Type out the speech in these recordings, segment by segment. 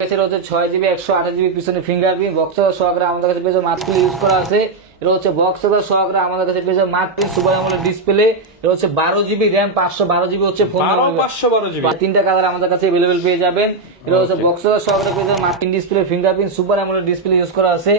হচ্ছে 6GB 128GB পিছনে fingerprint box সহকারে আমাদের কাছে পেয়েছে মাত্র ইউজ করা আছে। এটা হচ্ছে বক্স সহকারে আমাদের কাছে পেয়েছে মাত্র সুপার অ্যামোলেড ডিসপ্লে। এটা হচ্ছে 12GB RAM 512GB হচ্ছে ফোন 512GB তিনটা কালার আমাদের কাছে अवेलेबल পেয়ে যাবেন। এটা হচ্ছে বক্স সহকারে পেয়ে যাবেন মার্কিন display fingerprint super AMOLED display use করা আছে।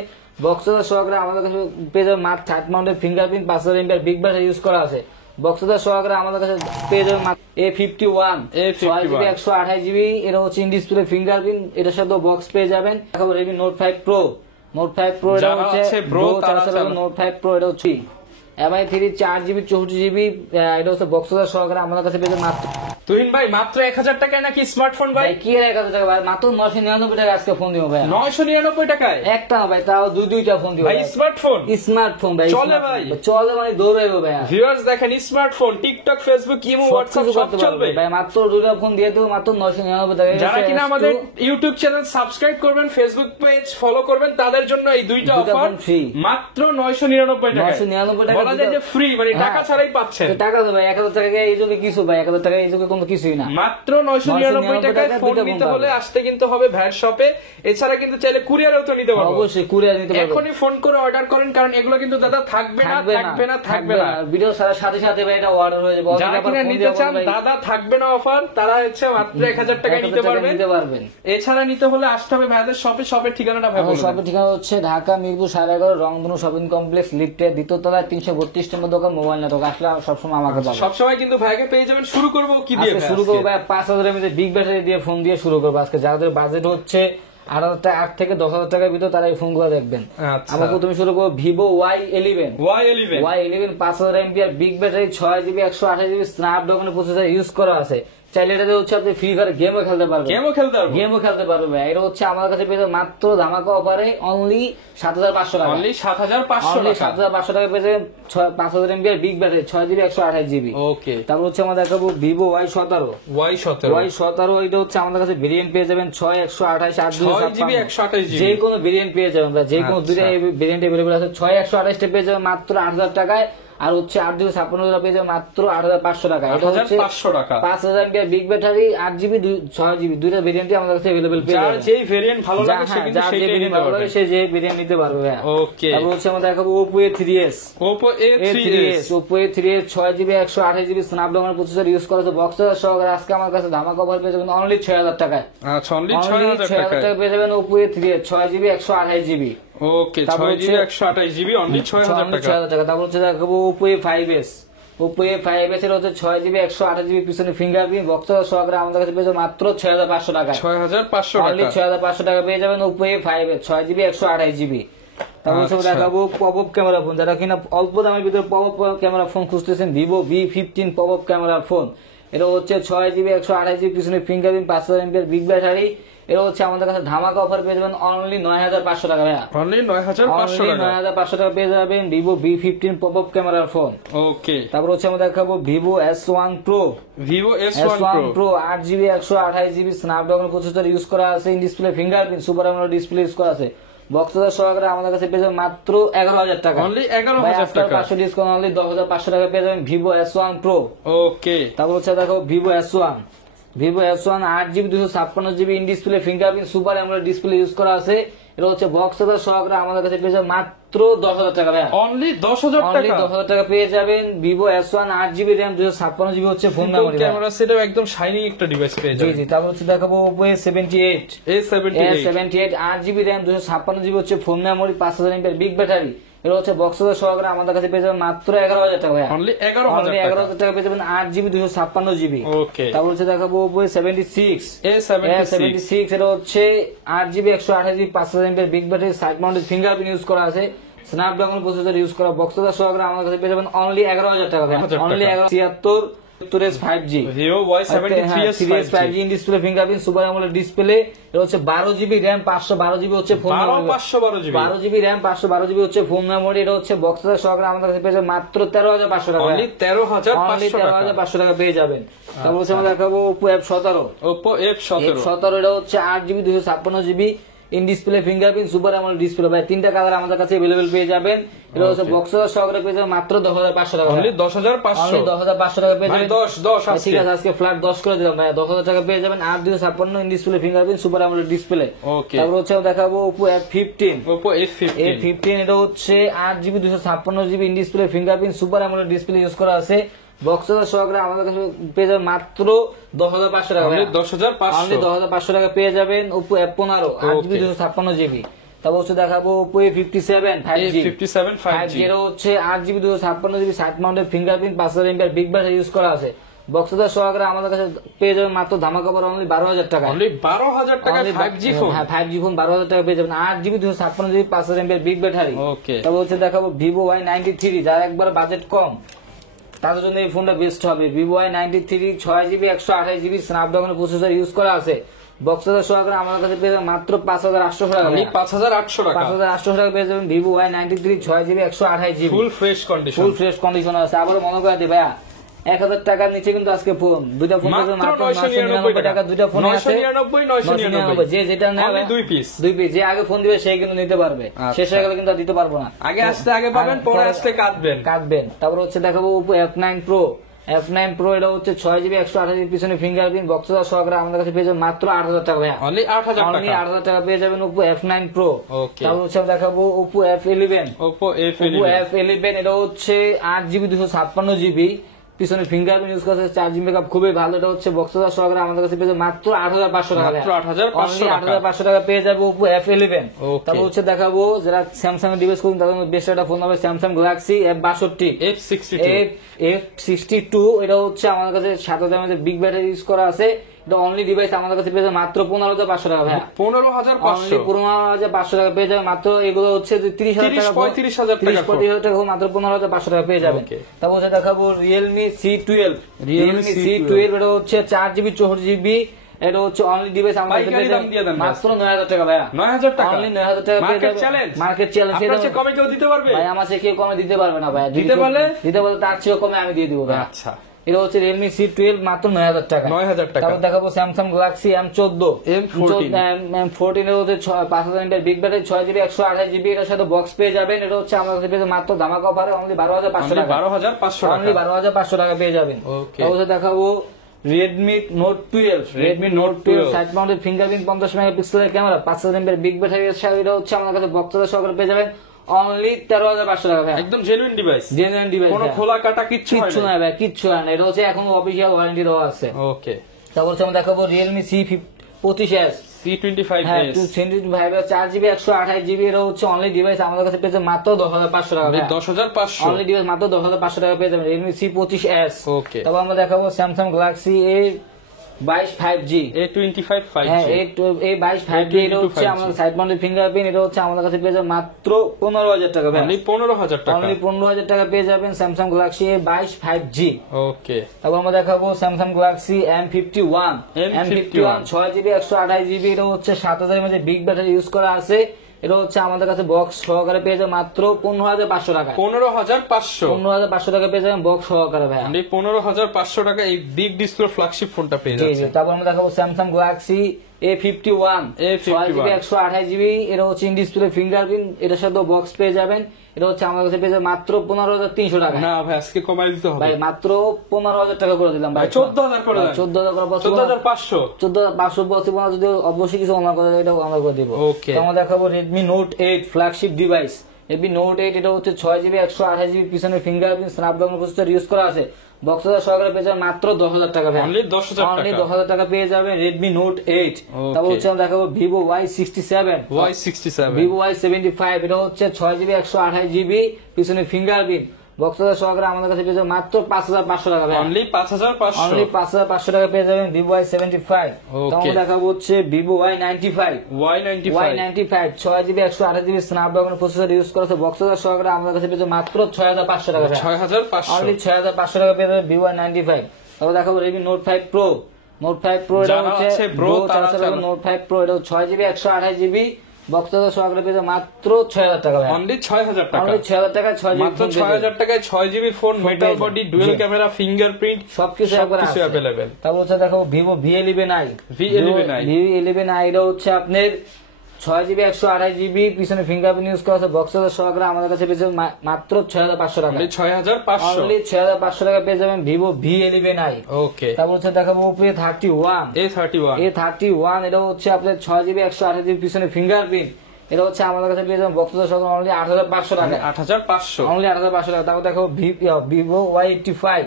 বক্স সহকারে আমাদের কাছে পেয়ে যাবেন মাত্র 60 মাউন্টের fingerprint 5000 mAh big battery use করা আছে। বক্সদার সহকারে আমাদের কাছে পেয়ে যাবেন A51 6GB 128GB। এটা হচ্ছে ইন ডিসপ্লে ফিঙ্গারপ্রিন্ট, এটার সাথে বক্স পেয়ে যাবেন। তারপর Redmi Note 5 Pro এটা হচ্ছে Note 5 Pro এটা হচ্ছে MI3 4GB 64GB। এটা হচ্ছে বক্সদার সহকারে আমাদের কাছে পেয়ে যাবেন মাত্র তুহিন ভাই মাত্র 1000 টাকায় নাকি স্মার্টফোন ভাই? কি 1000 টাকা ভাই? মাত্র 999 টাকা আজকে ফোন দিব ভাই। 999 টাকায় একটা না ভাই, তাও দুইটা ফোন দিব ভাই। স্মার্টফোন ভাই চলে ভাই, চলে মানে দৌড়াইবো ভাই। ভিউয়ার্স দেখেন smartphone TikTok Facebook imo WhatsApp সব চলবে ভাই। মাত্র দুইটা ফোন দিয়ে দেবো মাত্র 999 টাকা। যারা কিনা আমাদের ইউটিউব চ্যানেল সাবস্ক্রাইব করবেন, ফেসবুক পেজ ফলো করবেন, তাদের জন্য এই দুইটা অফার মাত্র 999 টাকা। 999 টাকা বলা যায় যে ফ্রি, মানে টাকা ছাড়াই পাচ্ছেন। টাকা তো ভাই 1000 টাকা এই যুগে কিছু ভাই, 1000 টাকা এই যুগে কোনো কিছুই না। মাত্র 999 টাকায় ফোন নিতে হলে আসতে কিন্তু হবে ভ্যাট শপে। এছাড়া কিন্তু চাইলে কুরিয়ারও তো নিতে পারবেন। অবশ্যই কুরিয়ার নিতে পারবেন। এখনই ফোন করে অর্ডার করেন, কারণ এগুলো কিন্তু দাদা থাকবে না। ভিডিও সারার সাথে সাথে ভাই এটা অর্ডার হয়ে যাবে। যারা কিনা নিতে চান দাদা থাকবে না অফার, তারা হচ্ছে মাত্র 1000 টাকায় নিতে পারবেন। এছাড়া নিতে হলে আসতে হবে ভাইদের শপে। শপের ঠিকানাটা ভাই বলুন। শপের ঠিকানা হচ্ছে ঢাকা মিরপুর 11.5 রংধনু শপিং কমপ্লেক্স লিফটের দ্বিতীয় তলায় 332 নম্বর দোকান মোবাইল নেটওয়ার্ক। আসলে সবসময় আমাকে পাবেন, সবসময় কিন্তু ভাইকে পেয়ে যাবেন। শুরু করবো কি দিয়ে? শুরু করবো ভাই 5000 mAh বিগ ব্যাটারি দিয়ে ফোন দিয়ে শুরু করবো আজকে। যাদের বাজেট হচ্ছে 8 থেকে 10,000 টাকার ভিতর তারা এই ফোনগুলো দেখবেন। আমরা প্রথমে শুরু করবো Vivo Y11 5000 mAh big battery 6GB 128GB Snapdragon processor use করা আছে। চাইলে এটাতে হচ্ছে আপনি ফ্রি ফায়ার গেমও খেলতে পারবেন। এটা হচ্ছে আমাদের কাছে পেয়ে যাবেন মাত্র ধামাকা অফারে অনলি 7500 টাকা। 7500 টাকা পেয়ে যাবেন 5000 mAh big battery 6GB 128GB। ওকে, তারপর হচ্ছে আমরা দেখাবো ভিভো Y17 এটা হচ্ছে আমাদের কাছে ভেরিয়েন্ট পেয়ে যাবেন 6 128 8GB 128GB যে কোনো ভেরিয়েন্ট পেয়ে যাবেন। যে কোনো দুইটা ভেরিয়েন্ট अवेलेबल আছে। 6 128 টা পেয়ে যাবেন মাত্র 8000 টাকায়, আর হচ্ছে 8GB 56 পেয়ে যাবেন মাত্র 8500 টাকা। এটা হচ্ছে 5000 mAh big battery 8GB 6GB দুইটা ভেরিয়েন্টই আমাদের কাছে अवेलेबल পেয়ে যাবেন। যেই ভেরিয়েন্ট ভালো লাগে সে কিন্তু সেটাই নিতে পারবে। সে যে ভেরিয়েন্ট নিতে পারবে। ওকে, তারপর হচ্ছে আমরা দেখাবো Oppo A3s 6GB 128GB Snapdragon processor use করা আছে। বক্সের সহকারে আজকে আমার কাছে ধামাকা অফার পেয়ে যাবেন অনলি 6000 টাকায়। আচ্ছা, অনলি 6000 টাকা পেয়ে যাবেন Oppo A3s 6GB 128GB। ওকে, 6GB 128GB অনলি 6000 টাকা। তারপর হচ্ছে দেখাবো Oppo A5s এর হচ্ছে 6GB 128GB পিছনে ফিঙ্গারপ্রিন্ট বক্সের সহকারে আমাদের কাছে পেয়ে যাবেন মাত্র 6500 টাকা। 6500 টাকা পেয়ে যাবেন Oppo A5s 6GB 128GB। তারপর হচ্ছে দেখাবো পপআপ ক্যামেরা ফোন। যারা কিনা অল্প দামের ভিতরে পপআপ ক্যামেরা ফোন খুঁজতেছেন, Vivo V15 pop up camera phone. এটা হচ্ছে 6GB 128GB পিছনে ফিঙ্গারপ্রিন্ট 5000 mAh বিগ ব্যাটারি। এটা হচ্ছে আমাদের কাছে ধামাকা অফার পেয়ে যাবেন অনলি 9500 টাকা। অনলি 9500 টাকা পেয়ে যাবেন ভিভো V15 পপআপ ক্যামেরার ফোন। ওকে, তারপর হচ্ছে আমরা দেখাবো Vivo S1 Pro 8GB 128GB Snapdragon processor use করা আছে। In display fingerprint super AMOLED display use করা আছে। বক্সের সহকারে আমাদের কাছে পেয়ে যাবেন মাত্র 11000 টাকা। অনলি 11000 টাকা। 500 ডিসকাউন্ট অনলি 10500 টাকা পেয়ে যাবেন ভিভো S1 Pro। ওকে, তারপর হচ্ছে দেখো Vivo S1 8GB 256GB in display fingerprint super AMOLED display use করা আছে। এটা হচ্ছে বক্সের সহকারে আমাদের কাছে পেয়ে যাবেন মাত্র 10000 টাকা। অনলি 10000 টাকা পেয়ে যাবেন Vivo S1 8GB RAM 256GB হচ্ছে ফোন মেমোরি। ক্যামেরা সেটআপ একদম শাইনিং একটা ডিভাইস পেয়ে যাবেন। জি, তারপর হচ্ছে দেখাবো Oppo A78 8GB RAM 256GB হচ্ছে phone memory 5000 mAh big battery. এটা হচ্ছে বক্সের সহকারে আমাদের কাছে পেয়ে যাবেন মাত্র 11000 টাকা। অনলি 11000 টাকা পেয়ে যাবেন 8GB 256GB। ওকে, তারপর হচ্ছে দেখাবো Oppo A76 এটা হচ্ছে 8GB 128GB 5000 mAh big battery side mounted fingerprint use করা আছে। স্ন্যাপড্রাগন প্রসেসর ইউজ করা বক্সের সহকারে আমাদের কাছে পেয়ে যাবেন অনলি 11000 টাকা। Only 76 5G Vivo Y73s 5G in display fingerprint super AMOLED display. এটা হচ্ছে 12GB RAM 512GB হচ্ছে phone memory. 12GB RAM 512GB হচ্ছে ফোন মেমোরি। এটা হচ্ছে বক্সের সহকারে আমাদের কাছে পেয়ে যাবেন মাত্র 13500 টাকা। অনলি 13500 টাকা পেয়ে যাবেন। তারপর হচ্ছে আমরা দেখাবো Oppo F17 এটা হচ্ছে 8GB 256GB in display fingerprint super AMOLED display ভাই, 3টা কালার আমাদের কাছে अवेलेबल পেয়ে যাবেন। এটা হচ্ছে বক্স সহকারে পেয়ে যাবেন মাত্র 10,500 টাকা, অনলি 10,500, 10,500 টাকা পেয়ে যাবেন। 10 ঠিক আছে, আজকে ফ্ল্যাট 10 করে দিলাম ভাই, 10,000 টাকা পেয়ে যাবেন। 8/256 in display fingerprint super AMOLED display. Okay, তারপর হচ্ছে দেখাবো Oppo F15। Oppo F15, এটা হচ্ছে 8GB 256GB in display fingerprint super AMOLED display use করা আছে। বক্স সহকারে আমাদের কাছে পেয়ে যাবেন মাত্র 10,500 টাকা, অনলি 10,500 টাকা পেয়ে যাবেন। Oppo F15 8GB 256GB। তারপর হচ্ছে দেখাবো Oppo A57 5G। এর হচ্ছে 8GB 256GB side mounted fingerprint 5000 mAh big battery use করা আছে। বক্স সহকারে আমাদের কাছে পেয়ে যাবেন মাত্র ধামাকা পড়া অনলি 12,000 টাকা, অনলি 12,000 টাকা 5G ফোন। হ্যাঁ 5G ফোন 12,000 টাকা পেয়ে যাবেন। 8GB 256GB 5000 mAh big battery. ওকে, তারপর হচ্ছে দেখাবো Vivo Y93, যার একবার বাজেট কম তাদের জন্য এই ফোনটা বেস্ট হবে। Vivo Y93 6GB 128GB Snapdragon processor use করা আছে। বক্স সহকারে আমাদের কাছে পেয়ে যাবেন মাত্র 5,800 টাকা, অনলি 5,800 টাকা, 5,800 টাকা পেয়ে যাবেন Vivo Y93 6GB 128GB full fresh condition আছে। আবার মনে করে দিই ভাইয়া 1,000 টাকার নিচে কিন্তু আজকে ফোন দুইটা ফোন মাত্র 999 টাকা, দুইটা ফোন আছে 999, যে যেটা নেবে 2 পিস, যে আগে ফোন দিবে সেই কিন্তু নিতে পারবে, শেষ হয়ে গেলে কিন্তু আর দিতে পারবো না। আগে আসতে আগে পাবেন, পরে আসতে কাটবেন। তারপর হচ্ছে দেখাবো Oppo F9 Pro। এটা হচ্ছে 6GB 128GB পিছনে ফিঙ্গারপ্রিন্ট বক্স সহকারে আমাদের কাছে পেয়ে যাবেন মাত্র 8,000 টাকা ভাইয়া, অনলি 8,000 টাকা, 8,000 টাকা পেয়ে যাবেন Oppo F9 Pro। ওকে, তারপর হচ্ছে দেখাবো Oppo F11। এটা হচ্ছে 8GB 256GB পিছনে ফিঙ্গারপ্রিন্ট ইউজ করা আছে, চার্জিং ব্যাকআপ খুবই ভালো। এটা হচ্ছে বক্স সহকারে আমাদের কাছে পেয়ে যাবে মাত্র 8,500 টাকা, মাত্র 8,500 টাকা পেয়ে যাবে Oppo F11। তারপর হচ্ছে দেখাবো যারা স্যামসাং এর ডিভাইস করুন তাদের মধ্যে বেস্ট একটা ফোন হবে Samsung Galaxy F62। এটা হচ্ছে আমাদের কাছে 7,000 mAh বিগ ব্যাটারি ইউজ করা আছে। এটা অনলি ডিভাইস আমাদের কাছে পেয়ে যাবে মাত্র 15,500 টাকা ভাই, 15,500 টাকা পেয়ে যাবে মাত্র। এগুলো হচ্ছে 30,000 টাকা 35,000 টাকা মাত্র 15,500 টাকা পেয়ে যাবেন। তারপর হচ্ছে দেখাবো Realme C12। এটা হচ্ছে 4GB 64GB। এটা হচ্ছে অনলি ডিভাইস আমাদের কাছে পেয়ে যাবে মাত্র 9,000 টাকা ভাইয়া, 9,000 টাকা, অনলি 9,000 টাকা পেয়ে যাবে। মার্কেট চ্যালেঞ্জ, আপনার চেয়ে কমে কেউ দিতে পারবে ভাই? আমার চেয়ে কেউ কমে দিতে পারবে না ভাই, দিতে বলে তার চেয়ে কমে আমি দিয়ে দিব ভাই। আচ্ছা, এটা হচ্ছে Realme C12 মাত্র 9,000 টাকা। তারপর দেখাবো Samsung Galaxy M14। M14 এর হচ্ছে 5,000 mAh big battery 6GB 128GB। এর সাথে বক্স পেয়ে যাবেন। এটা হচ্ছে আমাদের কাছে পেয়ে যাবেন মাত্র ধামাকা অফারে অনলি 12,500 টাকা, 12,500 টাকা পেয়ে যাবেন। তারপর দেখাবো Redmi Note 12 side mounted fingerprint 50 মেগাপিক্সেলের ক্যামেরা 5,000 mAh বিগ ব্যাটারি। এটা হচ্ছে আমাদের কাছে বক্স সহকারে পেয়ে যাবেন অনলি 13,500 টাকা, একদম জেনুইন ডিভাইস, কোনো খোলা কাটা কিচ্ছু নাই ভাই, কিচ্ছু না। এটা হচ্ছে এখনো অফিসিয়াল ওয়ারেন্টি দেওয়া আছে। ওকে, তারপর আমরা দেখাবো Realme C25s। 4GB 128GB। এটা হচ্ছে অনলি ডিভাইস আমাদের কাছে পেয়ে যাবে মাত্র 10,500 টাকা, 10,500 অনলি ডিভাইস মাত্র 10,500 টাকা পেয়ে যাবেন Realme C25s। ওকে, তারপর আমরা দেখাবো Samsung Galaxy A22 5G। A22 5G। এটা হচ্ছে আমাদের সাইড মাউন্টেড ফিঙ্গারপ্রিন্ট। এটা হচ্ছে আমাদের কাছে পেয়ে যাবে মাত্র 15,000 টাকা, অনলি 15,000 টাকা পেয়ে যাবেন Samsung Galaxy A22 5G। ওকে, তারপর আমরা দেখাবো Samsung Galaxy M51। 6GB 128GB। এটা হচ্ছে 7,000 mAh বিগ ব্যাটারি ইউজ করা আছে। এটা হচ্ছে আমাদের কাছে বক্স সহকারে পেয়ে যাবে মাত্র 15,500 টাকা, 15,500 টাকা পেয়ে যাবেন বক্স সহকারে ভাই, 15,500 টাকা এই বিগ ডিসপ্লে ফ্ল্যাগশিপ ফোনটা পেয়ে যাচ্ছে। তারপর আমরা দেখাবো Samsung Galaxy A51 6GB 128GB। এটা হচ্ছে ইন ডিসপ্লে ফিঙ্গারপ্রিন্ট। এটার সাথে বক্স পেয়ে যাবেন। এটা হচ্ছে আমাদের কাছে পেয়ে যাবে মাত্র 15,300 টাকা। না ভাই, আজকে কমাই দিতে হবে ভাই, মাত্র 15,000 টাকা করে দিলাম ভাই, 14,000 করে দেন, 14,500 বলতে যদি অবশ্যই কিছু অনার করে এটাও আমরা করে দিব। ওকে, আমরা দেখাবো Redmi Note 8 flagship device. Redmi Note 8 এটা হচ্ছে 6GB 128GB পিছনে ফিঙ্গারপ্রিন্ট স্ন্যাপড্রাগন প্রসেসর ইউজ করা আছে। বক্স সহকারে পেয়ে যাবেন মাত্র 10,000 টাকা, অনলি 10,000 টাকা পেয়ে যাবেন Redmi Note 8। তারপর হচ্ছে আমরা দেখাবো Vivo Y67। Vivo Y75। এটা হচ্ছে 6GB 128GB পিছনে ফিঙ্গারপ্রিন্ট বক্স সহকারে আমাদের কাছে পেয়ে যাবেন মাত্র 5,500 টাকা, অনলি 5,500 টাকা পেয়ে যাবেন Vivo Y75। তারপর দেখাবো হচ্ছে Vivo Y95। 6GB 128GB Snapdragon processor use করা আছে। বক্স সহকারে আমাদের কাছে পেয়ে যাবেন মাত্র 6,500 টাকা, অনলি 6,500 টাকা পেয়ে যাবেন Vivo Y95। তারপর দেখাবো Redmi Note 5 Pro। এটা হচ্ছে Note 5 Pro। এটা 6GB 128GB বক্স সহকারে পেয়ে যাবে মাত্র 6,000 টাকা, অনলি 6,000 টাকা, অনলি 6,000 টাকা 6GB, মাত্র 6,000 টাকায় 6GB phone, metal body, dual camera, fingerprint সবকিছু अवेलेबल। তারপর হচ্ছে দেখো Vivo V11i। এটা হচ্ছে আপনার 6GB 128GB পিছনে ফিঙ্গারপ্রিন্ট ইউজ করা আছে বক্স সহকারে আমাদের কাছে পেয়ে যাবেন মাত্র 6500 টাকা। 6500 অনলি 6500 টাকা পেয়ে যাবেন ভিভো V11i। ওকে, তারপর হচ্ছে দেখাবো Oppo A31 A31 এটা হচ্ছে আপনার 6GB 128GB পিছনে ফিঙ্গারপ্রিন্ট, এটা হচ্ছে আমাদের কাছে পেয়ে যাবেন বক্স সহকারে অনলি 8500 টাকা। 8500 অনলি 8500 টাকা। তারপর দেখো ভিভো Y85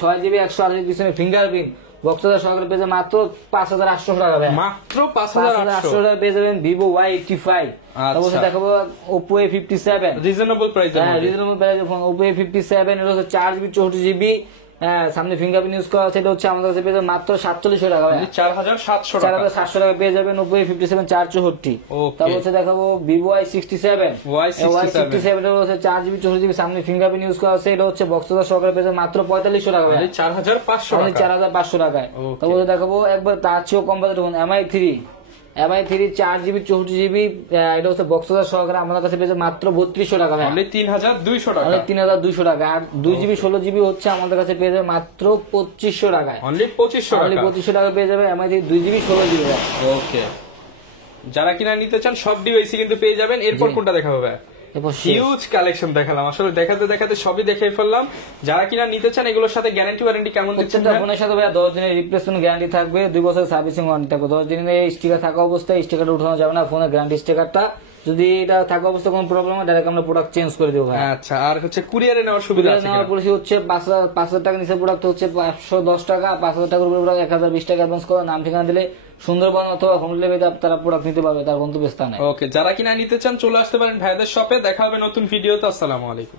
6GB 128GB পিছনে ফিঙ্গারপ্রিন্ট বক্স সহকারে পেয়ে যাবেন মাত্র 5800 টাকা ভাই। মাত্র 5800 টাকা পেয়ে যাবেন ভিভো Y85। তারপর দেখাবো Oppo A57 রিজনেবল প্রাইস। হ্যাঁ রিজনেবল প্রাইসের ফোন Oppo A57 এটা হচ্ছে 4GB 64GB সামনে ফিঙ্গারপ্রিন্ট ইউজ করা আছে, এটা হচ্ছে আমাদের কাছে পেয়ে যাবেন মাত্র 4700 টাকা ভাই। 4700 টাকা 4700 টাকা পেয়ে যাবেন Oppo A57 464। তারপর হচ্ছে দেখাবো Vivo Y67 এটা হচ্ছে 4GB 64GB সামনে ফিঙ্গারপ্রিন্ট ইউজ করা আছে, এটা হচ্ছে বক্স সহকারে পেয়ে যাবেন মাত্র 4500 টাকা ভাই। 4500 টাকায়। তারপর দেখাবো একবার তার চেয়েও কম budget phone MI3 4GB 64GB এটা হচ্ছে বক্স সহকারে আমাদের কাছে পেয়ে যাবেন মাত্র 3200 টাকা ভাই। 3200 টাকা। 3200 টাকা। আর 2GB 16GB হচ্ছে আমাদের কাছে পেয়ে যাবে মাত্র 2500 টাকায়। অনলি 2500 টাকা পেয়ে যাবে MI3 2GB 16GB। ওকে, যারা কিনা নিতে চান সব ডিভাইসই কিন্তু পেয়ে যাবেন। এরপর কোনটা দেখাবো ভাই? হিউজ কালেকশন দেখালাম, আসলে দেখাতে দেখাতে সবই দেখাই ফেললাম। যারা কিনা নিতে চান এগুলোর সাথে গ্যারান্টি ওয়ারেন্টি কেমন দিচ্ছেন? ফোনের সাথে ভাই 10 দিনের রিপ্লেসমেন্ট গ্যারান্টি থাকবে, 2 বছরের সার্ভিসিং ওয়ারেন্টি থাকবে। 10 দিনের স্টিকার থাকা অবস্থায় স্টিকারটা উঠানো যাবে না, ফোনের গ্যারান্টি স্টিকারটা যদি এটা থাকা অবস্থায় কোনো প্রবলেম হয় ডাইরেক্ট আমরা প্রোডাক্ট চেঞ্জ করে দেবো ভাই। আচ্ছা, আর হচ্ছে কুরিয়ারে নেওয়ার সুবিধা আছে? নেওয়ার পলিসি হচ্ছে 5000 টাকা নিচে প্রোডাক্ট হচ্ছে 510 টাকা, 5000 টাকার উপরে প্রোডাক্ট 1020 টাকা অ্যাডভান্স করে নাম ঠিকানা দিলে সুন্দরবন অথবা হোম ডেলিভারিতে তারা প্রোডাক্ট নিতে পারবে, তার গন্তব্যস্থানে। ওকে, যারা কিনা নিতে চান চলে আসতে পারেন ভাইদের শপে। দেখা হবে নতুন ভিডিওতে। আসসালামু আলাইকুম।